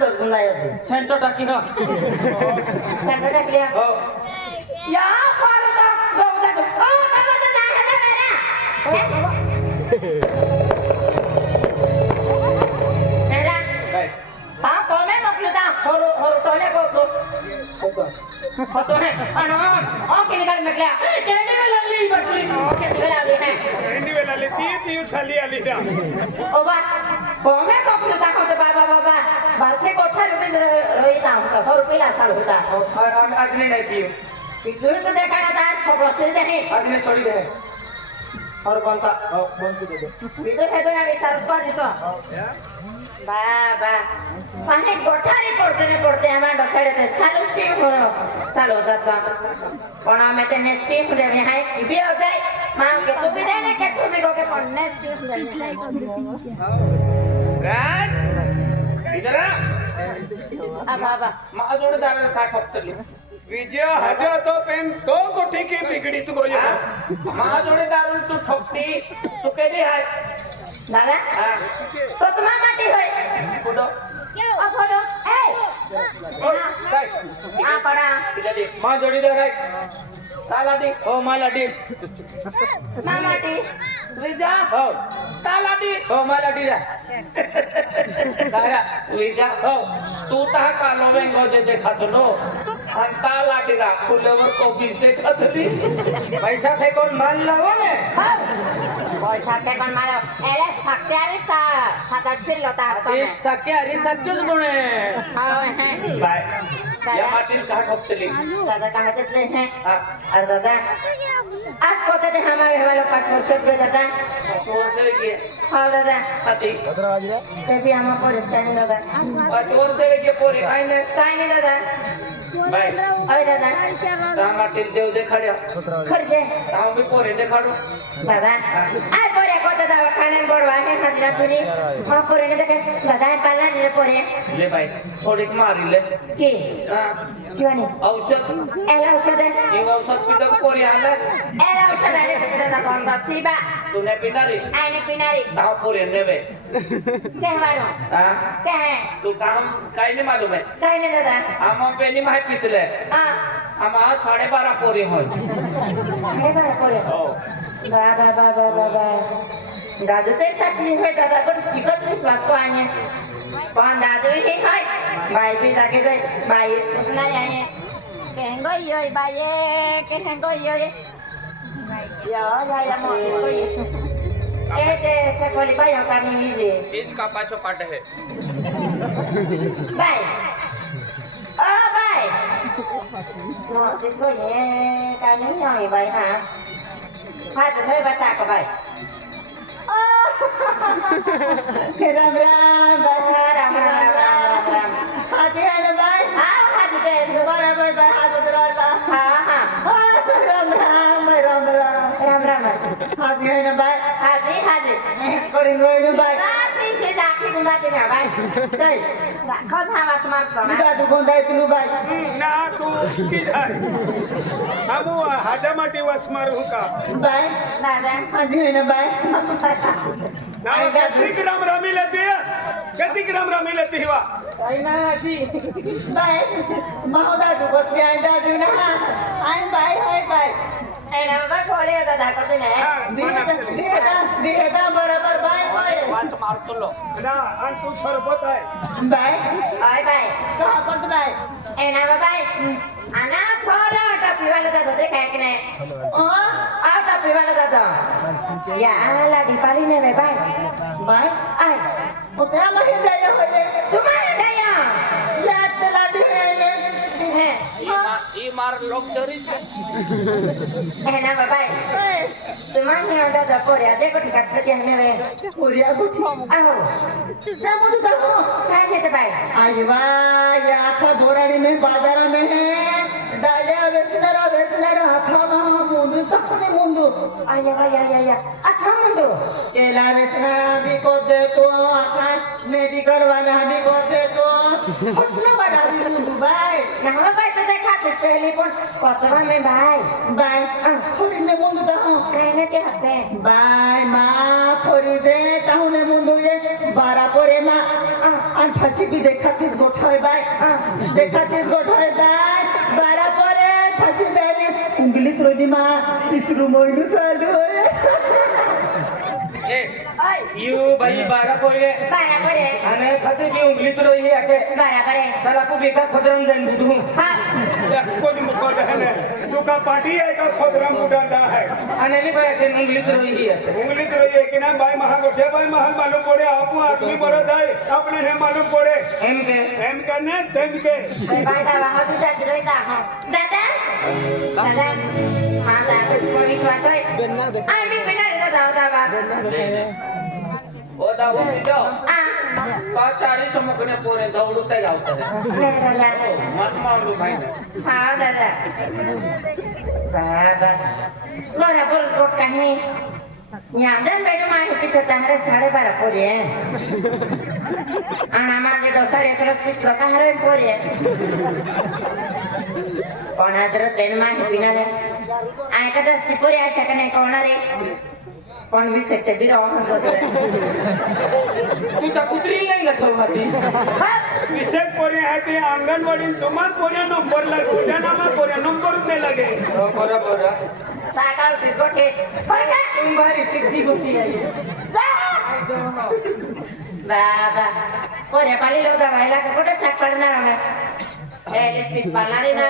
तो गुंडायचं सेंटर टाकी हा सेंटर टाकल्या हो या फार का गवता ओ बाबा तर नाही ना मेरा मेरा काय हा कोमे मोकलता हो टोले को होतो है और के निकाल निकला टेंडी में लल्ली बटली ओके निकल आली है टेंडी में लल्ली 3 दिवस आली आली ना ओ बा कोमे मोकलता होते बाबा बाबा बालके कोठा रुपये रोईता होता रुपये साल होता और अगली नहीं थी इधर तो देखा ना था सब रस्ते नहीं अगली छोड़ी दे और कौन था कौन की दे दे इधर है तो ना सार पर तो बाबा पानी गोठारी पड़ते हमारे डसेड़े थे सालों पी हो साल होता था पण हमें ते नेक्स्ट पी हो देवे हैं कि भी हो जाए मां के तू भी देने के तू भी को के पण नेक्स्ट पी हो जाए राज इधर आ बाबा मां जोड़े दावे का ठोकतली विजय हजा तो पेन तो कोठी की बिगड़ी तू गोया मां जोड़े दारू तू ठोकती तू केजे है दादा तो तुम्हारा माटी होय फोटो ओ फोटो ए काय आ पड़ा इधर देख मां जोड़ी दे राय ताला दी ओ माला दी मामाटी विजा हो ताला दी ओ माला दी रा तारा विजा हो तू ता कालो वेंगो जे देखा तो नो आणि ताला दी रा खुलेवर कोबी देखा तली पैसा फेकून माल लावो ने पैसा पे कौन मारो एले सकते आरी सा 7-8 फिर लोता हाथ ते में सके हरी सच्चूच बोणे हां है बाय या माटीन का ठोकतली दादा कहाँ से ले हैं हां और दादा आज कोते थे हमारे 5 वर्ष के दादा चोर से के हाँ दादा अति ते भी हम को स्टैंड दादा चोर से के पोरे काय काय नहीं दादा बाय ओए दादा ता माटीन देव देखाड्या खर्चे ता भी पोरे देखाडू दादा आय पोरे कोते दावा खाने बोलवा है हाजिरा पूरी हां पोरे ने देखे दादा पाला ने पोरे ले भाई थोड़ी मारी ले की हां क्यों नहीं औषध एला औषध है ये औषध पितर पोरे आला एला औषध है दादा कौन दा सीबा तूने पिनारी आने पिनारी ता पोरे नेवे क्या मारो हां क्या है तू काम काय नहीं मालूम है काय नहीं दादा आमा पेनी माहित पितले हां आमा 12.5 पोरे होय अरे बाय पोरे हो बाबा दादू ते sakni होय दादा पण शिकत विश्वास को आने पण दादू ही होय बाई भी जाके गए बाई सुना आए केंगो योय बाई केंगो योय या मोटी कोई ए से कोली बाई का नहीं दे चीज का पाछो पाटे है बाई ओ बाई नो इसको ये का नहीं होय बाई हां हाथ धोए बता को भाई राम राम राम राम हाथी है ना भाई हाँ हाथी के दोबारा भाई भाई हाथ उधरा हाँ हाँ राम राम हाथी है ना भाई हाथी हाथी करेंगे ना भाई हाथी से जाके गुंडाते ना भाई चल कौन हवा तुम्हार तो ना तू कौन दाई तू भाई ना तू की जाय हमू हजा माटी वस मारू का भाई दादा हाथी है ना भाई ना गति राम रामी लेती है गति राम रामी लेती हुआ आई ना जी भाई महोदय तू को क्या दादू ना आई भाई हाय भाई ए ना भाई बोले दादा को तो नहीं देदा बराबर भाई भाई वाच मार तो लो ना अंशु सरबत है भाई हाय भाई कहां कौन भाई ए ना भाई आना थोड़ा टपी वाला दादा देखा है कि नहीं ओ आ टपी वाला दादा या आला दीपाली ने भाई आय उतना महिंद्रा ये होले तुम्हारे दया या तलाडी है ये मार लोग चोरी से है ना भाई तुम्हारे दादा पोरिया देखो टिकट लेके हमें वे पोरिया गुठी आओ सब तो देखो काय कहते भाई आई वाह या था बोराड़ी में बाजार में है डालिया वेचनारा अथवा मुंडू तकने मुंडू आया अथवा मुंडू केला वेचनारा भी को दे तो अथा मेडिकल वाला भी को दे तो कुठला बड़ा मुंडू भाई ना भाई तो देखाते पहले पण पतवा में भाई पुरीने मुंडू ता कहने के हते भाई मां पुरी दे ताहुने मुंडू ये 12 पोरे मां आणि फाशी बी देखातीच गोठवाय बाय देखातीच गोठवाय बाय बारा पोरे फाशी द्यायने उंगलीत रोजी मा तिसरू मोडू चालू यू भाई बारा पोरे आणि खाते की उंगली तुला ही आहे चला तू बेटा खतरम जाईन बुडू कोण मुकत है ने तू का पार्टी है का खोदरा मुडांडा है आणि नाही बाय ते उंगली तुला ही आहे उंगली तो ये कि ना भाई महागोठे भाई महल मालूम पड़े आपू आदमी बरो जाए अपने ने मालूम पड़े एम करने तेम के ओ दाऊ तिथं का चारी समोकने पोरे दौडते जावत मत मारू भाई बरोबर गोट काही यादन बेडूम आहे की तर 12:30 पोरी आहे आणि माझे डोसाड एकरच तिथलं का हरवे पोरी आहे कोणातर तेन मागे पिणारे ऐकत असते पोरी अशा का नाही कोणारे पण विसरते बिरावून तू तर कुत्री नाही ना ठेवती किसेक पोरे है ते आंगनवाड़ी तुम्हार पोरे नंबर लगे उद्या नामा पोरे नंबर नहीं लगे बरोबर साकार गोठे पण तुम भारी सिद्धी गोटी आहे बाबा पोरे पाली लोक व्हायला का कुठे साक पडणार आम्ही एलिस्पित पाळणारी ना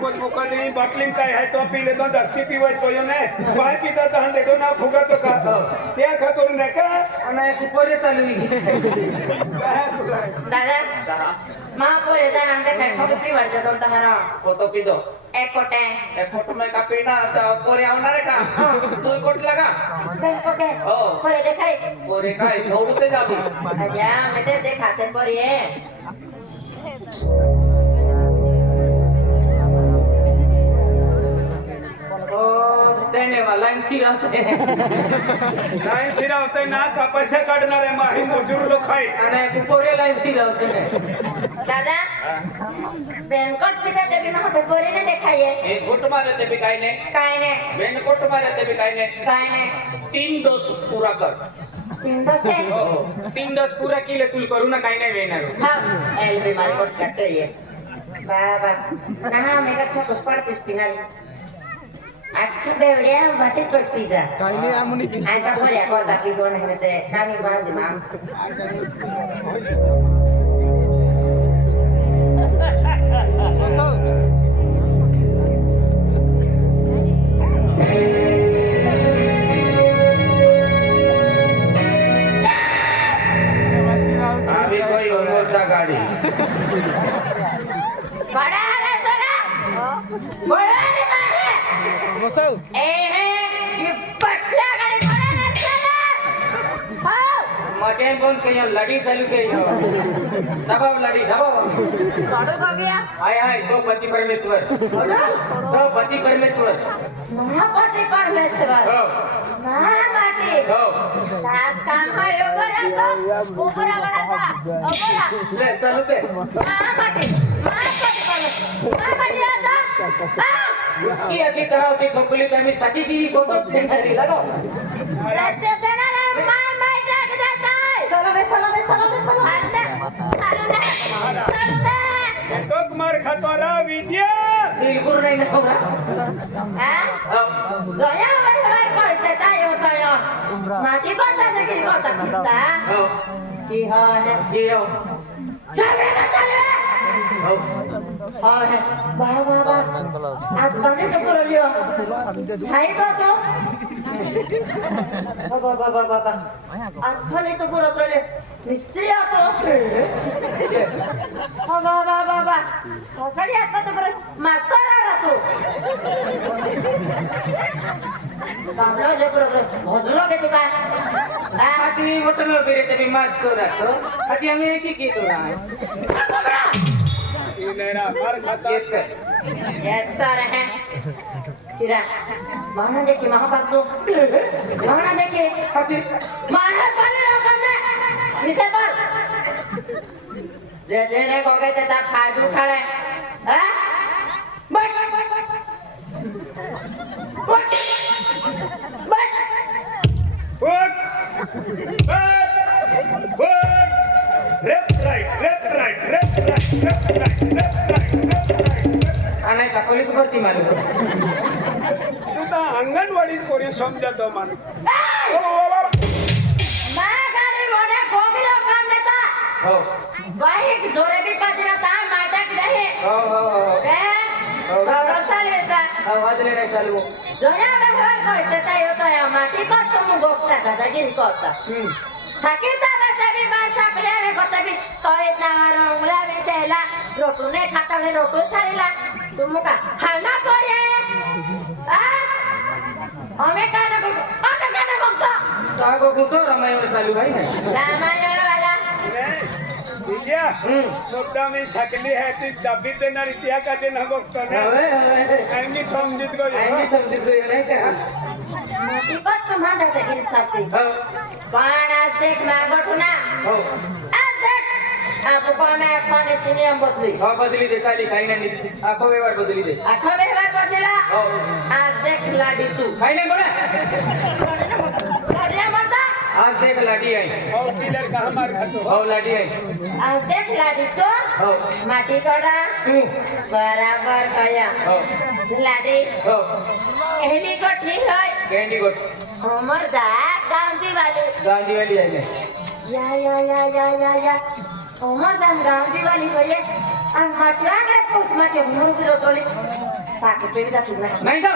कोण मुका नहीं बाटली काय है तो पीले तो दस्ती पीवाय तो यो ने पाय पीता तो हंडे तो ना फुगा तो का त्या खातोर ने का आणि सुपोरे चालू दादा मा पोरे जाण ते काय फोटो पिवड जातो तहारा फोटो पिदो एक कोटे एक फोटो में का पीना पोरे आवणार आहे का तू कोट लगा एक कोटे हो पोरे देखाय पोरे काय दौडते जाबी अजा मैं ते देखाते पोरे देने वाला इंसी रहते नाही सिरावते ना का पैसे काढणार आहे माही मजूर लोक आहे आणि पोरे लाईन सी रहते दादा बेनकोट पिता ते बिना होते पोरे ने देखाये एक घुट मारे ते भी काय नाही बेन कोट मारे ते भी काय नाही 3 डोस पूरा कर 3 डोस है हो 3 डोस पूरा केले तुल करू ना काय नाही वेणार हां एल बीमारी कोट कट्टे ये बाबा ना मैं का सब पडतीस पिनारी अख्खा बेवड्या वाटेत कर पिझ्झा काही नाही आमुनी आता पोऱ्या कोता पिगोन हे ते कामी भाजी माम अभी कोई होता गाड़ी बड़ा रे तोरा बड़ा रे तोरा बसव ए हे ये बसला गाड़ी बड़ा रे चला हां मगे बोल के यहाँ लड़ी चालू के दबाव लड़ी दबाव काढू का गया हाय हाय तो पति परमेश्वर तो पति परमेश्वर महापति परमेश्वर हो महापति हो सास काम है ऊपर तो ऊपर वाला था ऊपर ले चलो ते महापति आता उसकी अति तरह की ठोकली पे मैं सती की फोटो नहीं लगाओ रहते थे ना मां डाक देता है चलो तो मार खातोरा विद्या बिल्कुल नहीं ना होगा हां जोया वर कोणते काय होतं या माती कोणता देखील कोणता किंता हो की हा है जी हो चल रे हो हा है बाबा आज बंदे तो करो लियो साई बातो बाबा आज खाली तो करो तो ले मिस्त्री आतो बाबा साडी आता तो पर मास्टर आला तो बाबा जे करो भोजलो के तुका आती मोठं न करे ते मास्टर राहतो आती आम्ही एक की तो ना ये नेरा मार खाता यस सर है किरा माना देखी महाभारत तो माना देखी आती माना पाले लोगों में निसे पर जे ने को कहते ता फायदू खड़े हैं पोलीस भरती मालूम तू तर अंगणवाडीत पोरी समजतो मला गाडी मोठे खोबी लोकांना नेता हो बाईक जोरे भी पजरता माटक रहे हो हो हो भरोसा लेता हा वाजले नाही चालू जोया गहवाल कहते ता होता है माटी को तुम गोपता दादागिरी करता साकेता तभी बात सापडे रे कतबी सोयत ना मारो उंगला में सेला रोटू ने खाता ने रोटू सारीला तुम का हाना करे आ हमें काना को सागो कुतो रामायण चालू भाई नाही रामायण वाला विजया मुद्दा मी शकली आहे ती दबी देणार त्या का ते न बघतो ना आम्ही समजित गो आम्ही समजत नाही का मोठी को तुम्हा दादागिरी करते हो पण आज देख मागोठू ना हो आज देख आपको मैं कोने तिने हम बदली हो बदली दे चाली काही नाही आखो व्यवहार बदली दे आखो व्यवहार बदला हो आज देख लाडी तू काही नाही बोला लाडी मत आज देख लाडी आहे हो पिलर का मार खातो हो लाडी आहे आज देख लाडी तो हो माटी कोडा बराबर कया हो लाडी हो एहनी को ठीक है कॅन्डी गोट उमर दा गांधी वाली गांधीवाली आहे या उमर दा गांधी वाली भैया आणि माटलांगडे पोट माटे मुरुग जोतोली साके पेडी जात ना नाही जा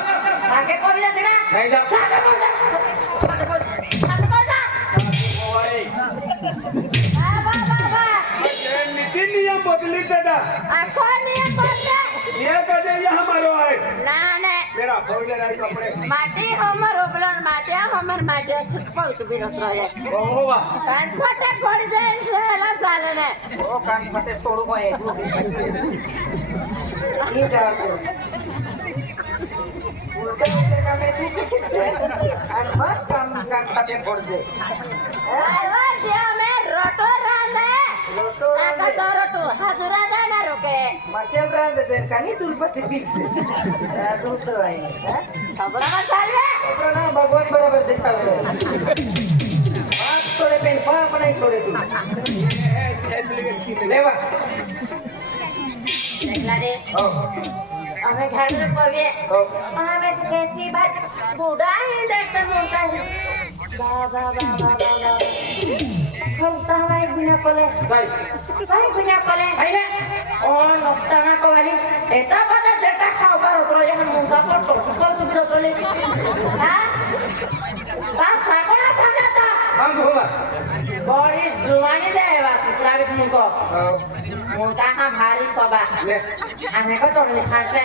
साके कोली जात ना नाही जा साके बोल जा बाबा नीति नियम बदली दादा आखो नहीं बोलते ये कजे ये हमारो है ना ने मेरा फोड़ ले रहा कपड़े माटी हमर ओबलन माटिया हमर माटिया सुपौत बिरत रहे हो बा कान फटे पड़ जाए सेला साले ने ओ कान फटे तोडू पाए ये चार को उल्टा उल्टे काटे और बस काम कान फटे फोड़ दे अरे दिया में रोटो रांदे रोटो रांदे का रोटो हजुरा दे ना रोके मचल रांदे दे कानी तुलपती बीच दूध आहे सबड़ा मसाले तो ना भगवान बराबर दिखावे बात थोड़े पेन पाप नहीं छोड़े तू लेवा देखला दे हो हमें घर में पवे हो हमें खेती बात बूढ़ा ही देखते मोटा है बा हम तहवाई बिना कोले भाई सही बिना कोले भाई ने और नोकटाना कोवाली एता पता जटा खावर उतरो यहन मुंगा पटो को तुबरो तोले हां ता साकोना भागाता हम होगा बड़ी जुवानी देवा कुतरावित मुंको मुंगा हा भारी सोबा ले आने को तोड़ले खासे